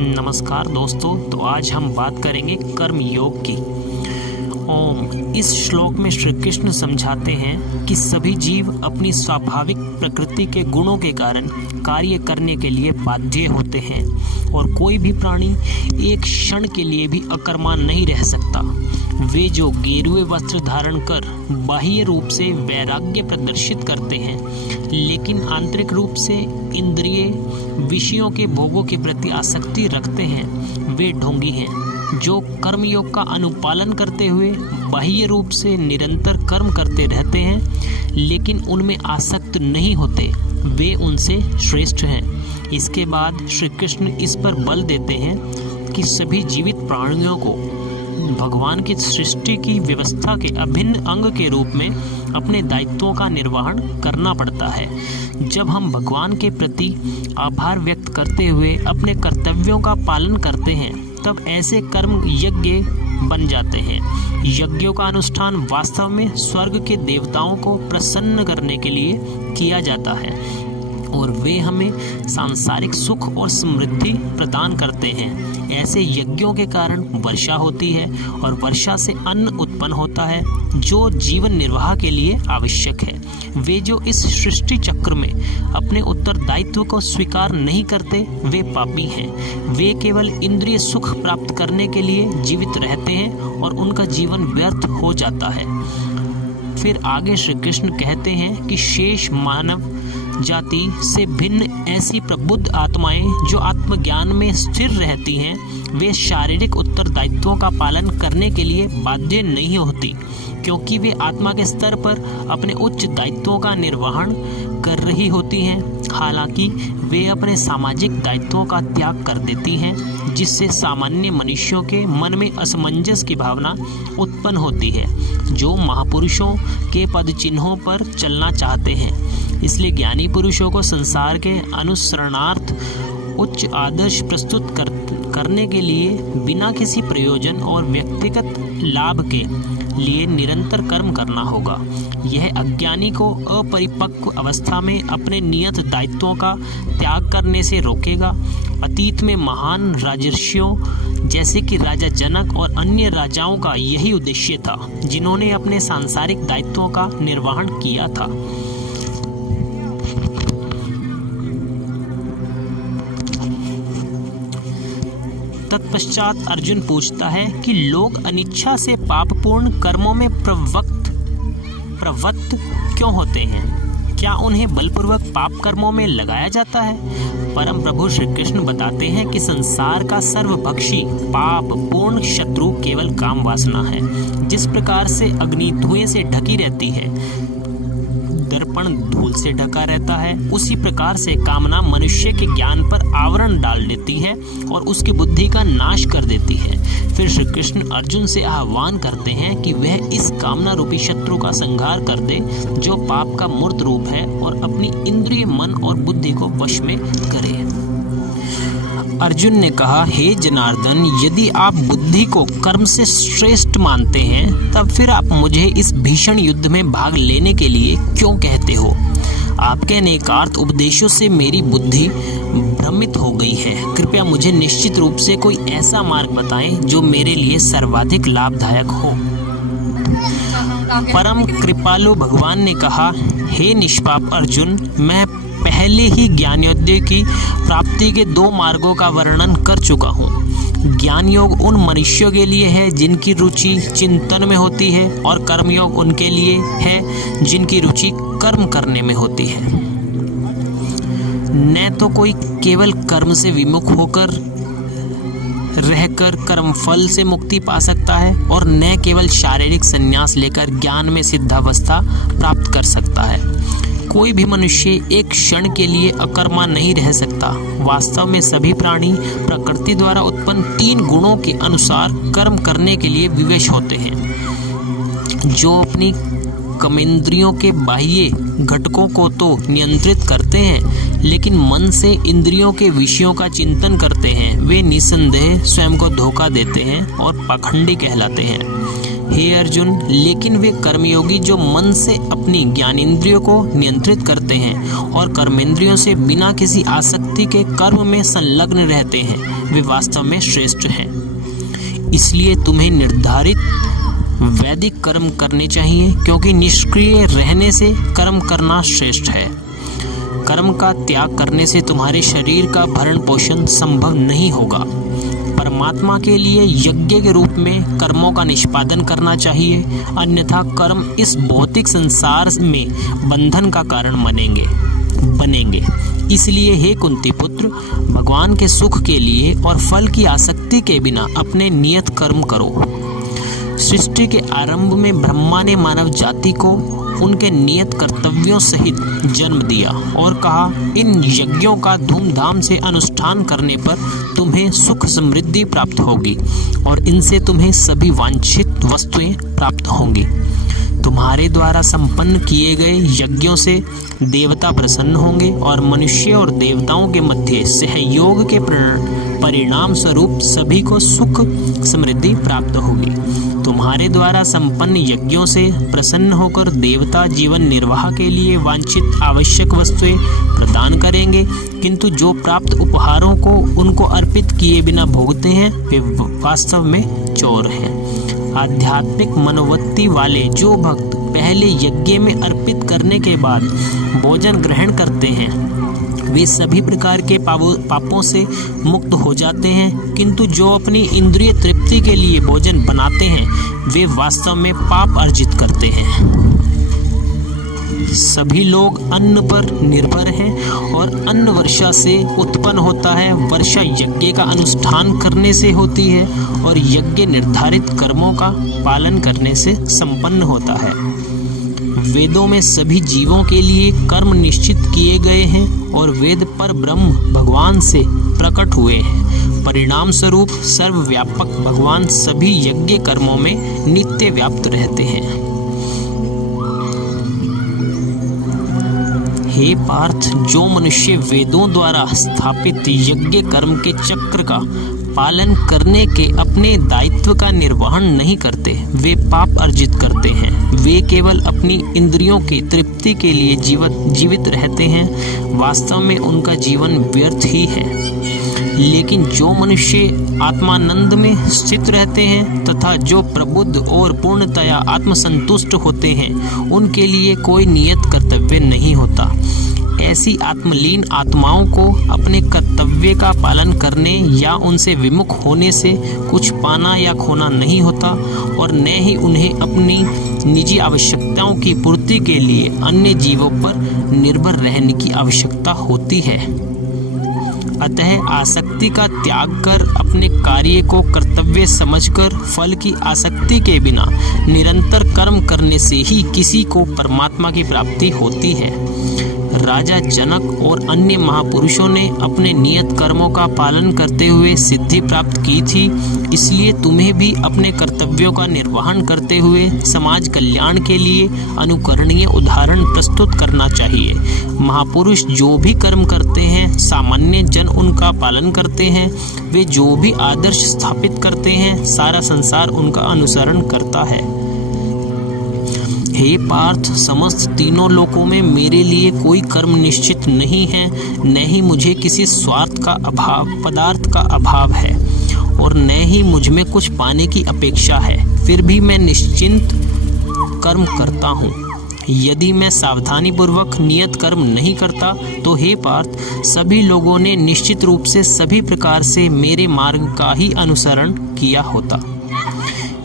नमस्कार दोस्तों। तो आज हम बात करेंगे कर्म योग की। ओम। इस श्लोक में श्री कृष्ण समझाते हैं कि सभी जीव अपनी स्वाभाविक प्रकृति के गुणों के कारण कार्य करने के लिए बाध्य होते हैं और कोई भी प्राणी एक क्षण के लिए भी अकर्मा नहीं रह सकता। वे जो गेरुए वस्त्र धारण कर बाह्य रूप से वैराग्य प्रदर्शित करते हैं, लेकिन आंतरिक रूप से इंद्रिय विषयों के भोगों के प्रति आसक्ति रखते हैं, वे ढोंगी हैं। जो कर्मयोग का अनुपालन करते हुए बाह्य रूप से निरंतर कर्म करते रहते हैं, लेकिन उनमें आसक्त नहीं होते, वे उनसे श्रेष्ठ हैं। इसके बाद श्री कृष्ण इस पर बल देते हैं कि सभी जीवित प्राणियों को भगवान की सृष्टि की व्यवस्था के अभिन्न अंग के रूप में अपने दायित्वों का निर्वहन करना पड़ता है। जब हम भगवान के प्रति आभार व्यक्त करते हुए अपने कर्तव्यों का पालन करते हैं, तब ऐसे कर्म यज्ञ बन जाते हैं। यज्ञों का अनुष्ठान वास्तव में स्वर्ग के देवताओं को प्रसन्न करने के लिए किया जाता है और वे हमें सांसारिक सुख और समृद्धि प्रदान करते हैं। ऐसे यज्ञों के कारण वर्षा होती है और वर्षा से अन्न उत्पन्न होता है जो जीवन निर्वाह के लिए आवश्यक है। वे जो इस सृष्टि चक्र में अपने उत्तरदायित्व को स्वीकार नहीं करते, वे पापी हैं। वे केवल इंद्रिय सुख प्राप्त करने के लिए जीवित रहते हैं और उनका जीवन व्यर्थ हो जाता है। फिर आगे श्री कृष्ण कहते हैं कि शेष मानव जाति से भिन्न ऐसी प्रबुद्ध आत्माएं जो आत्मज्ञान में स्थिर रहती हैं, वे शारीरिक उत्तरदायित्वों का पालन करने के लिए बाध्य नहीं होती, क्योंकि वे आत्मा के स्तर पर अपने उच्च दायित्वों का निर्वहन कर रही होती हैं। हालांकि वे अपने सामाजिक दायित्वों का त्याग कर देती हैं, जिससे सामान्य मनुष्यों के मन में असमंजस की भावना उत्पन्न होती है, जो महापुरुषों के पद चिन्हों पर चलना चाहते हैं। इसलिए ज्ञानी पुरुषों को संसार के अनुसरणार्थ उच्च आदर्श प्रस्तुत करने के लिए बिना किसी प्रयोजन और व्यक्तिगत लाभ के लिए निरंतर कर्म करना होगा। यह अज्ञानी को अपरिपक्व अवस्था में अपने नियत दायित्वों का त्याग करने से रोकेगा। अतीत में महान राजर्षियों जैसे कि राजा जनक और अन्य राजाओं का यही उद्देश्य था, जिन्होंने अपने सांसारिक दायित्वों का निर्वहन किया था। तत्पश्चात अर्जुन पूछता है कि लोग अनिच्छा से पापपूर्ण कर्मों में प्रवृत्त क्यों होते हैं? क्या उन्हें बलपूर्वक पाप कर्मों में लगाया जाता है? परम प्रभु श्री कृष्ण बताते हैं कि संसार का सर्वभक्षी पाप पूर्ण शत्रु केवल काम वासना है। जिस प्रकार से अग्नि धुएं से ढकी रहती है, दर्पण धूल से ढका रहता है, उसी प्रकार से कामना मनुष्य के ज्ञान पर आवरण डाल देती है और उसकी बुद्धि का नाश कर देती है। फिर श्री कृष्ण अर्जुन से आह्वान करते हैं कि वह इस कामना रूपी शत्रु का संहार कर दे, जो पाप का मूर्त रूप है, और अपनी इंद्रिय, मन और बुद्धि को वश में करे। अर्जुन ने कहा, हे जनार्दन, यदि आप बुद्धि को कर्म से श्रेष्ठ मानते हैं, तब फिर आप मुझे इस भीषण युद्ध में भाग लेने के लिए क्यों कहते हो? आपके अनेकार्थ उपदेशों से मेरी बुद्धि भ्रमित हो गई है। कृपया मुझे निश्चित रूप से कोई ऐसा मार्ग बताएं जो मेरे लिए सर्वाधिक लाभदायक हो। परम कृपालु भगवान ने कहा, हे निष्पाप अर्जुन, मैं पहले ही ज्ञानयोद्य की प्राप्ति के 2 मार्गों का वर्णन कर चुका हूँ। ज्ञान योग उन मनुष्यों के लिए है जिनकी रुचि चिंतन में होती है, और कर्मयोग उनके लिए है जिनकी रुचि कर्म करने में होती है। न तो कोई केवल कर्म से विमुख होकर रहकर कर्म फल से मुक्ति पा सकता है, और न केवल शारीरिक संन्यास लेकर ज्ञान में सिद्धावस्था प्राप्त कर सकता है। कोई भी मनुष्य एक क्षण के लिए अकर्मा नहीं रह सकता। वास्तव में सभी प्राणी प्रकृति द्वारा उत्पन्न 3 गुणों के अनुसार कर्म करने के लिए विवश होते हैं, जो अपनी कर्मेंद्रियों के बाह्य घटकों को तो नियंत्रित करते हैं, लेकिन मन से इंद्रियों के विषयों का चिंतन करते हैं। वे निसंदेह स्वयं को धोखा देते हैं और पाखंडी कहलाते हैं। हे अर्जुन, लेकिन वे कर्मयोगी जो मन से अपनी ज्ञानेंद्रियों को नियंत्रित करते हैं और कर्मेंद्रियों से बिना किसी आसक्ति के कर्म में संलग्न रहते हैं, वे वास्तव में श्रेष्ठ हैं। इसलिए तुम्हें निर्धारित वैदिक कर्म करने चाहिए, क्योंकि निष्क्रिय रहने से कर्म करना श्रेष्ठ है। कर्म का त्याग करने से तुम्हारे शरीर का भरण पोषण संभव नहीं होगा। परमात्मा के लिए यज्ञ के रूप में कर्मों का निष्पादन करना चाहिए, अन्यथा कर्म इस भौतिक संसार में बंधन का कारण बनेंगे। इसलिए हे कुंती पुत्र, भगवान के सुख के लिए और फल की आसक्ति के बिना अपने नियत कर्म करो। सृष्टि के आरंभ में ब्रह्मा ने मानव जाति को उनके नियत कर्तव्यों सहित जन्म दिया और कहा, इन यज्ञों का धूमधाम से अनुष्ठान करने पर तुम्हें सुख समृद्धि प्राप्त होगी और इनसे तुम्हें सभी वांछित वस्तुएं प्राप्त होंगी। तुम्हारे द्वारा संपन्न किए गए यज्ञों से देवता प्रसन्न होंगे और मनुष्य और देवताओं के मध्य सहयोग के परिणाम स्वरूप सभी को सुख समृद्धि प्राप्त होगी। तुम्हारे द्वारा संपन्न यज्ञों से प्रसन्न होकर देवता जीवन निर्वाह के लिए वांछित आवश्यक वस्तुएं प्रदान करेंगे, किंतु जो प्राप्त उपहारों को उनको अर्पित किए बिना भोगते हैं, वे वास्तव में चोर हैं। आध्यात्मिक मनोवृत्ति वाले जो भक्त पहले यज्ञ में अर्पित करने के बाद भोजन ग्रहण करते हैं, वे सभी प्रकार के पापों से मुक्त हो जाते हैं, किंतु जो अपनी इंद्रिय तृप्ति के लिए भोजन बनाते हैं, वे वास्तव में पाप अर्जित करते हैं। सभी लोग अन्न पर निर्भर हैं और अन्न वर्षा से उत्पन्न होता है। वर्षा यज्ञ का अनुष्ठान करने से होती है और यज्ञ निर्धारित कर्मों का पालन करने से संपन्न होता है। वेदों में सभी जीवों के लिए कर्म निश्चित किए गए हैं और वेद पर ब्रह्म भगवान से प्रकट हुए हैं। परिणाम स्वरूप सर्वव्यापक भगवान सभी यज्ञ कर्मों में नित्य व्याप्त रहते हैं। हे पार्थ, जो मनुष्य वेदों द्वारा स्थापित यज्ञ कर्म के चक्र का पालन करने के अपने दायित्व का निर्वहन नहीं करते, वे पाप अर्जित करते हैं। वे केवल अपनी इंद्रियों की तृप्ति के लिए जीवित रहते हैं, वास्तव में उनका जीवन व्यर्थ ही है। लेकिन जो मनुष्य आत्मानंद में स्थित रहते हैं तथा जो प्रबुद्ध और पूर्णतया आत्मसंतुष्ट होते हैं, उनके लिए कोई नियत कर्तव्य नहीं होता। ऐसी आत्मलीन आत्माओं को अपने कर्तव्य का पालन करने या उनसे विमुख होने से कुछ पाना या खोना नहीं होता और न ही उन्हें अपनी निजी आवश्यकताओं की पूर्ति के लिए अन्य जीवों पर निर्भर रहने की आवश्यकता होती है। अतः आसक्ति का त्याग कर अपने कार्य को कर्तव्य समझकर फल की आसक्ति के बिना निरंतर कर्म करने से ही किसी को परमात्मा की प्राप्ति होती है। राजा जनक और अन्य महापुरुषों ने अपने नियत कर्मों का पालन करते हुए सिद्धि प्राप्त की थी। इसलिए तुम्हें भी अपने कर्तव्यों का निर्वहन करते हुए समाज कल्याण के लिए अनुकरणीय उदाहरण प्रस्तुत करना चाहिए। महापुरुष जो भी कर्म करते हैं, सामान्य जन उनका पालन करते हैं। वे जो भी आदर्श स्थापित करते हैं, सारा संसार उनका अनुसरण करता है। हे पार्थ, समस्त तीनों लोकों में मेरे लिए कोई कर्म निश्चित नहीं है, न ही मुझे किसी स्वार्थ का पदार्थ का अभाव है और न ही मुझ में कुछ पाने की अपेक्षा है। फिर भी मैं निश्चिंत कर्म करता हूँ। यदि मैं सावधानी पूर्वक नियत कर्म नहीं करता तो हे पार्थ, सभी लोगों ने निश्चित रूप से सभी प्रकार से मेरे मार्ग का ही अनुसरण किया होता।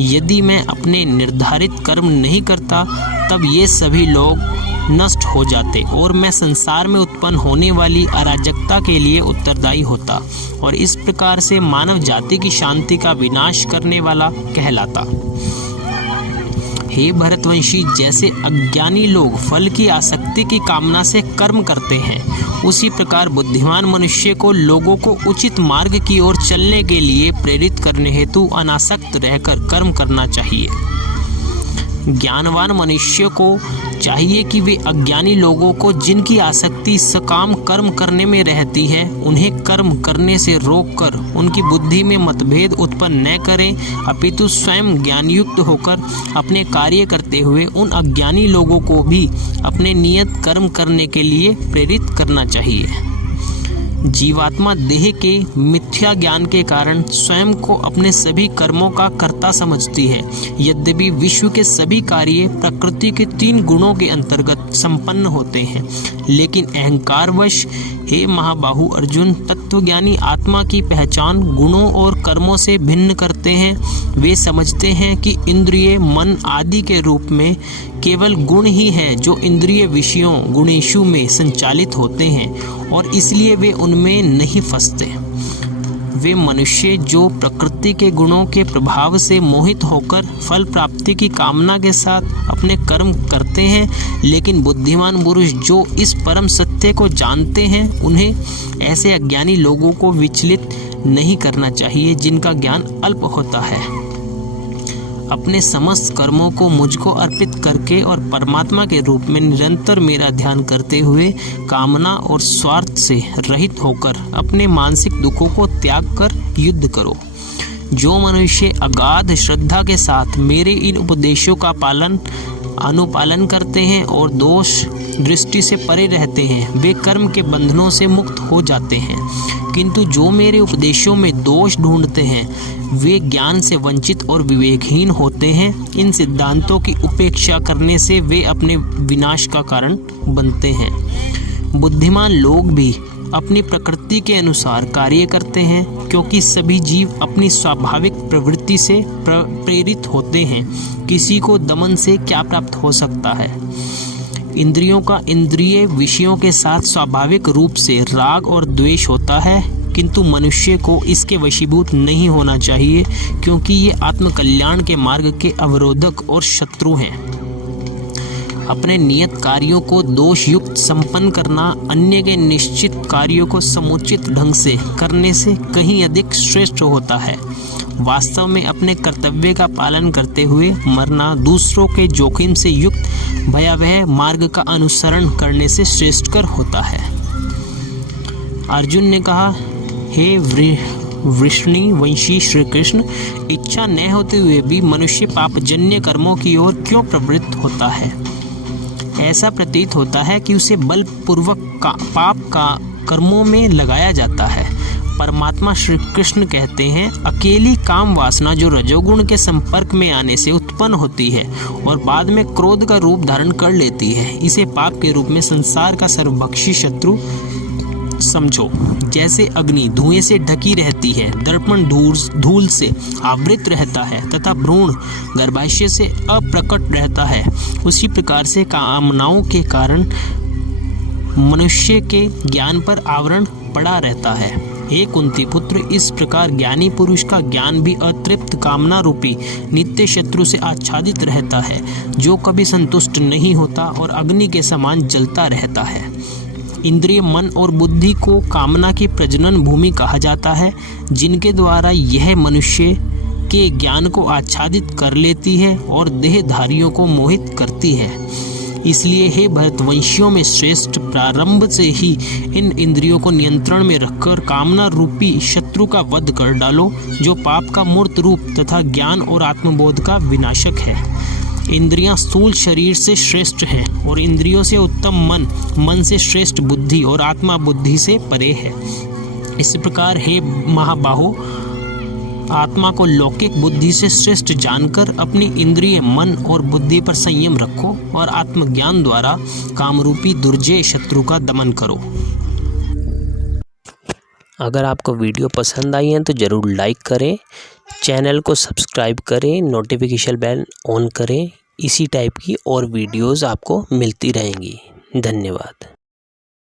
यदि मैं अपने निर्धारित कर्म नहीं करता तब ये सभी लोग नष्ट हो जाते और मैं संसार में उत्पन्न होने वाली अराजकता के लिए उत्तरदायी होता और इस प्रकार से मानव जाति की शांति का विनाश करने वाला कहलाता। हे भरतवंशी, जैसे अज्ञानी लोग फल की आसक्ति की कामना से कर्म करते हैं, उसी प्रकार बुद्धिमान मनुष्य को लोगों को उचित मार्ग की ओर चलने के लिए प्रेरित करने हेतु अनासक्त रहकर कर्म करना चाहिए। ज्ञानवान मनुष्य को चाहिए कि वे अज्ञानी लोगों को, जिनकी आसक्ति सकाम कर्म करने में रहती है, उन्हें कर्म करने से रोककर उनकी बुद्धि में मतभेद उत्पन्न न करें, अपितु स्वयं ज्ञानयुक्त होकर अपने कार्य करते हुए उन अज्ञानी लोगों को भी अपने नियत कर्म करने के लिए प्रेरित करना चाहिए। जीवात्मा देह के मिथ्या ज्ञान के कारण स्वयं को अपने सभी कर्मों का कर्ता समझती है। यद्यपि विश्व के सभी कार्य प्रकृति के 3 गुणों के अंतर्गत संपन्न होते हैं, लेकिन अहंकारवश हे महाबाहु अर्जुन, तत्वज्ञानी आत्मा की पहचान गुणों और कर्मों से भिन्न करते हैं। वे समझते हैं कि इंद्रिय, मन आदि के रूप में केवल गुण ही है जो इंद्रिय विषयों गुणेशु में संचालित होते हैं, और इसलिए वे उनमें नहीं फंसते। वे मनुष्य जो प्रकृति के गुणों के प्रभाव से मोहित होकर फल प्राप्ति की कामना के साथ अपने कर्म करते हैं, लेकिन बुद्धिमान पुरुष जो इस परम सत्य को जानते हैं, उन्हें ऐसे अज्ञानी लोगों को विचलित नहीं करना चाहिए जिनका ज्ञान अल्प होता है। अपने समस्त कर्मों को मुझको अर्पित करके और परमात्मा के रूप में निरंतर मेरा ध्यान करते हुए कामना और स्वार्थ से रहित होकर अपने मानसिक दुखों को त्याग कर युद्ध करो। जो मनुष्य अगाध श्रद्धा के साथ मेरे इन उपदेशों का अनुपालन करते हैं और दोष दृष्टि से परे रहते हैं, वे कर्म के बंधनों से मुक्त हो जाते हैं। किंतु जो मेरे उपदेशों में दोष ढूंढते हैं, वे ज्ञान से वंचित और विवेकहीन होते हैं। इन सिद्धांतों की उपेक्षा करने से वे अपने विनाश का कारण बनते हैं। बुद्धिमान लोग भी अपनी प्रकृति के अनुसार कार्य करते हैं, क्योंकि सभी जीव अपनी स्वाभाविक प्रवृत्ति से प्रेरित होते हैं। किसी को दमन से क्या प्राप्त हो सकता है? इंद्रियों का इंद्रिय विषयों के साथ स्वाभाविक रूप से राग और द्वेष होता है, किंतु मनुष्य को इसके वशीभूत नहीं होना चाहिए, क्योंकि ये आत्मकल्याण के मार्ग के अवरोधक और शत्रु हैं। अपने नियत कार्यों को दोष युक्त संपन्न करना अन्य के निश्चित कार्यों को समुचित ढंग से करने से कहीं अधिक श्रेष्ठ होता है। वास्तव में अपने कर्तव्य का पालन करते हुए मरना दूसरों के जोखिम से युक्त भयावह मार्ग का अनुसरण करने से श्रेष्ठकर होता है। अर्जुन ने कहा, हे वृषणिवंशी श्री कृष्ण, इच्छा न होते हुए भी मनुष्य पापजन्य कर्मों की ओर क्यों प्रवृत्त होता है? ऐसा प्रतीत होता है कि उसे बलपूर्वक पाप का कर्मों में लगाया जाता है। परमात्मा श्री कृष्ण कहते हैं, अकेली काम वासना जो रजोगुण के संपर्क में आने से उत्पन्न होती है और बाद में क्रोध का रूप धारण कर लेती है, इसे पाप के रूप में संसार का सर्वभक्षी शत्रु समझो। जैसे अग्नि धुएं से ढकी रहती है, दर्पण धूल से आवृत रहता है तथा भ्रूण गर्भाशय से अप्रकट रहता है, उसी प्रकार से कामनाओं के कारण मनुष्य के ज्ञान पर आवरण पड़ा रहता है। हे कुंती पुत्र, इस प्रकार ज्ञानी पुरुष का ज्ञान भी अतृप्त कामना रूपी नित्य शत्रु से आच्छादित रहता है, जो कभी संतुष्ट नहीं होता और अग्नि के समान जलता रहता है। इंद्रिय, मन और बुद्धि को कामना की प्रजनन भूमि कहा जाता है, जिनके द्वारा यह मनुष्य के ज्ञान को आच्छादित कर लेती है और देहधारियों को मोहित करती है। इसलिए हे भरतवंशियों में श्रेष्ठ, प्रारंभ से ही इन इंद्रियों को नियंत्रण में रखकर कामना रूपी शत्रु का वध कर डालो, जो पाप का मूर्त रूप तथा ज्ञान और आत्मबोध का विनाशक है। इंद्रियां स्थूल शरीर से श्रेष्ठ हैं और इंद्रियों से उत्तम मन, मन से श्रेष्ठ बुद्धि और आत्मा बुद्धि से परे है। इस प्रकार हे महाबाहो, आत्मा को लौकिक बुद्धि से श्रेष्ठ जानकर अपनी इंद्रिय, मन और बुद्धि पर संयम रखो और आत्मज्ञान द्वारा कामरूपी दुर्जय शत्रु का दमन करो। अगर आपको वीडियो पसंद आई है तो ज़रूर लाइक करें, चैनल को सब्सक्राइब करें, नोटिफिकेशन बेल ऑन करें। इसी टाइप की और वीडियोस आपको मिलती रहेंगी। धन्यवाद।